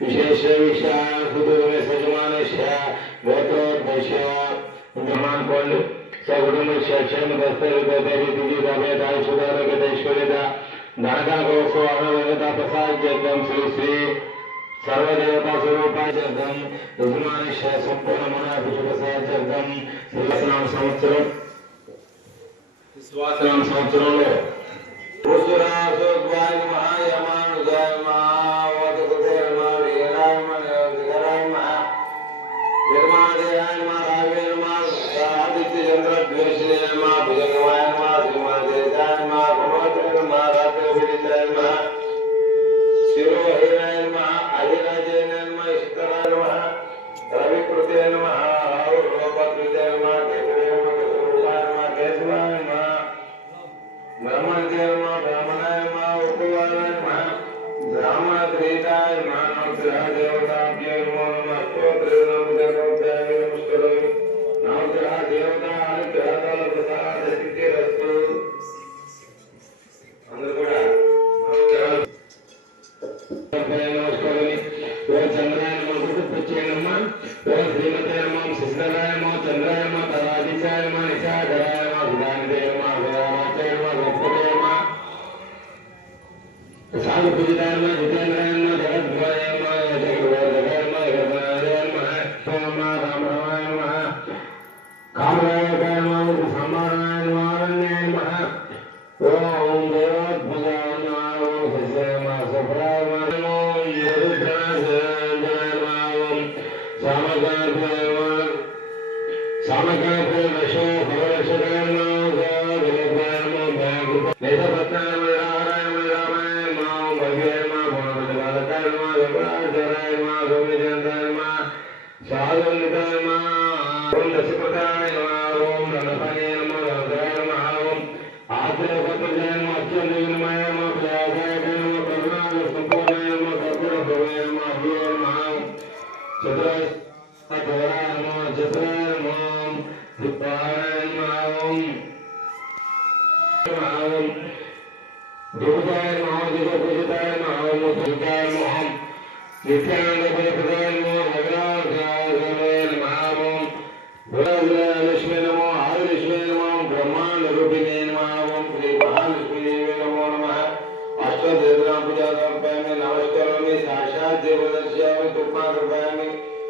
విశేష విషయాన్మానస్య గోత్రోద్దేశ్య బ్రహ్మానుకోండి సకుటుంబస్య క్షేమ దస్తైశ్వర్యత ధనకాకోసో అనవగత ప్రసాద్యం శ్రీ శ్రీ సర్వదేవతా స్వరూపాచర్గం యజమానిష్య సంపూర్ణమన ప్రసాద్యం శ్రీవసనామ సంవత్సరం విశ్వాసనామ సంవత్సరంలో Os ये बुजुर्ग हैं ना ये अजरामो जसरामो दिपारमाओं माओं देवतायमाओं देवपूजितायमाओं मुसुतायमाओं नित्यानंद देवतायमाओं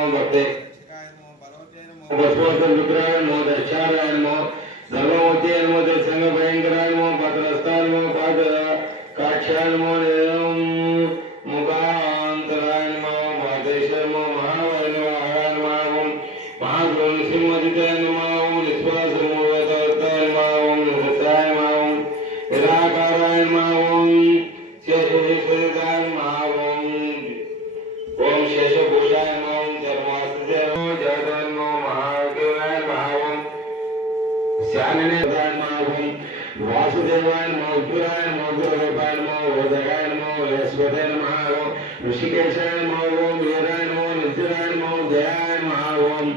నమో భక్తే బసవోత్తర రుద్రాయ నమో దశారాయ నమో ధర్మమూర్తి నమో సంగ భయంకరాయ నమో పత్రస్థాయ నమో పాద కాక్షాయ నమో నేరం ముఖాంతరాయ నమో మహేశ్వర నమో మహావాయ నమో హరాయ నమో ఓం మహాగురు సింహజితాయ నమో శాలినేదాయ నమో ఓం వాసుదేవాయ నమో ఉగ్రాయ నమో ఉగ్రరూపాయ నమో ఓదగాయ నమో యశ్వతే నమో ఓం ఋషికేశాయ నమో ఓం వీరాయ నమో నిత్యరాయ నమో దయాయ నమో ఓం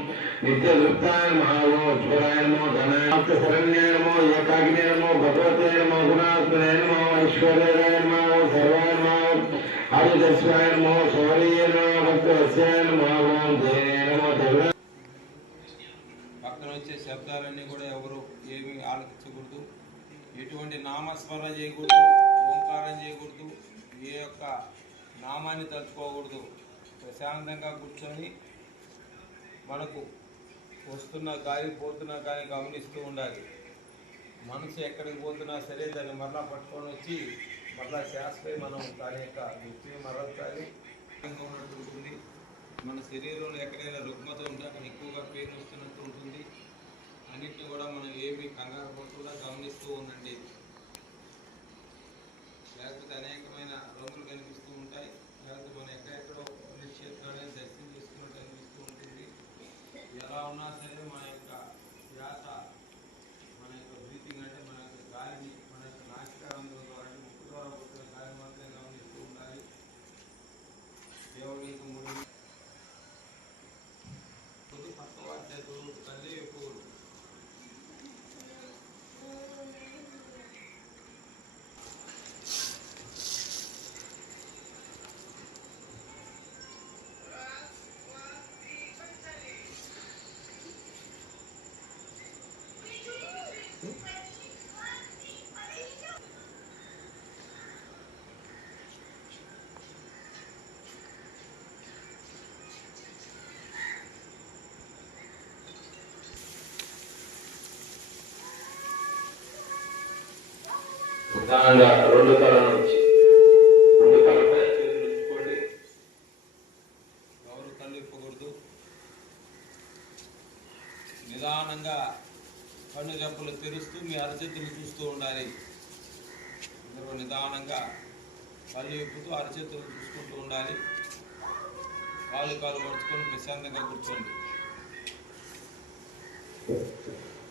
నిత్యవృత్తాయ నమో ఓం ఉజ్వలాయ నమో ధనాయ శరణ్యాయ నమో ఏకాగ్నే నమో భగవతే నమో గుణాత్మనే నమో ఐశ్వర్యాయ నమో సర్వాయ నమో హరిదస్వాయ నమో శౌర్య నమో భక్తవత్సాయ నమో ఓం దేనే నమో దేవ పక్కన వచ్చే శబ్దాలన్నీ కూడా ఎవరు ఏమి ఆలోచించకూడదు ఎటువంటి నామస్మరణ చేయకూడదు ఓంకారం చేయకూడదు ఏ యొక్క నామాన్ని తలుచుకోకూడదు. ప్రశాంతంగా కూర్చొని మనకు వస్తున్న గాలి పోతున్న కానీ గమనిస్తూ ఉండాలి. మనసు ఎక్కడికి పోతున్నా సరే దాన్ని మరలా పట్టుకొని వచ్చి మరలా శ్వాసపై మనం దాని యొక్క వ్యక్తిని మరల్చాలి. ఉన్నట్టు ఉంటుంది. మన శరీరంలో ఎక్కడైనా రుగ్మత ఉంటే అక్కడ ఎక్కువగా పెయిన్ వస్తున్నట్టు ఉంటుంది. అన్నిటిని కూడా మనం ఏమి కంగారు పడకుండా గమనిస్తూ ఉండండి. లేకపోతే అనేకమైన రంగులు కనిపిస్తూ ఉంటాయి. లేకపోతే మనం ఎక్కడెక్కడో పుణ్యక్షేత్రాన్ని దర్శనం చేసుకున్నట్టు కనిపిస్తూ ఉంటుంది. ఎలా ఉన్నా సరే మన యొక్క శ్వాస మన యొక్క బ్రీతింగ్ అంటే మన యొక్క గాలిని మన యొక్క నాసికారంధ్రం ద్వారా అంటే ముక్కు ద్వారా పుట్టిన గాలి మాత్రమే గమనిస్తూ ఉండాలి దేవుడి యొక్క ముడి పొద్దు పక్క వాడితే తల్లి ఎక్కువ నిదానంగా రెండు తల వచ్చి రెండు తలపై చేతులు ఉంచుకోండి. ఎవరు కళ్ళు ఇప్పకూడదు నిదానంగా పన్ను చెప్పులు తెరుస్తూ మీ అరచేతులు చూస్తూ ఉండాలి. అందరూ నిదానంగా కళ్ళు ఇప్పుతూ అరచేతులు చూసుకుంటూ ఉండాలి. కాలు కాలు పడుచుకొని ప్రశాంతంగా కూర్చోండి.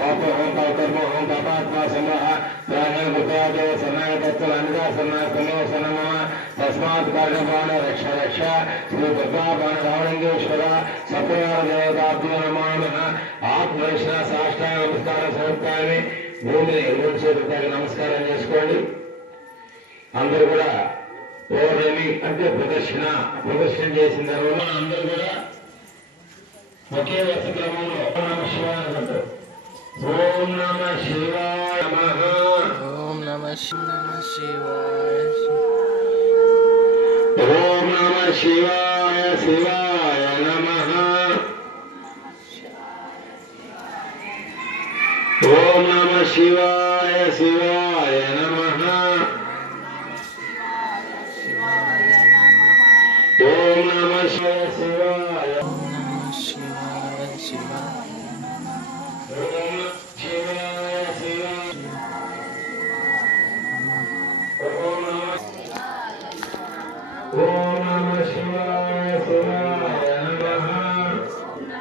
పాప హోం కర్మ హోం పాపాత్మ సమూహ బ్రాహ్మణ సన్నాయ తత్వ అనిగా సన్నా సన్నమ తస్మాత్ కార్యబాణ రక్ష రక్ష శ్రీ దుర్గాబాణ రావణింగేశ్వర సత్యనారాయణ దేవతాభ్యో నమాన ఆత్మరక్షణ సాష్టాంగ నమస్కార సమర్పాన్ని భూమిని రెండు చేతులకి నమస్కారం చేసుకోండి. అందరూ కూడా ఓరమి అంటే ప్రదర్శన ప్రదర్శన చేసిన తర్వాత అందరూ కూడా ఒకే వస్తు క్రమంలో అంటారు. ఓం నమ శివాయ ఓం నమ నమ శివాయ ఓం నమ శివాయ శివాయ నమః. ఓం నమ శివాయ శివాయ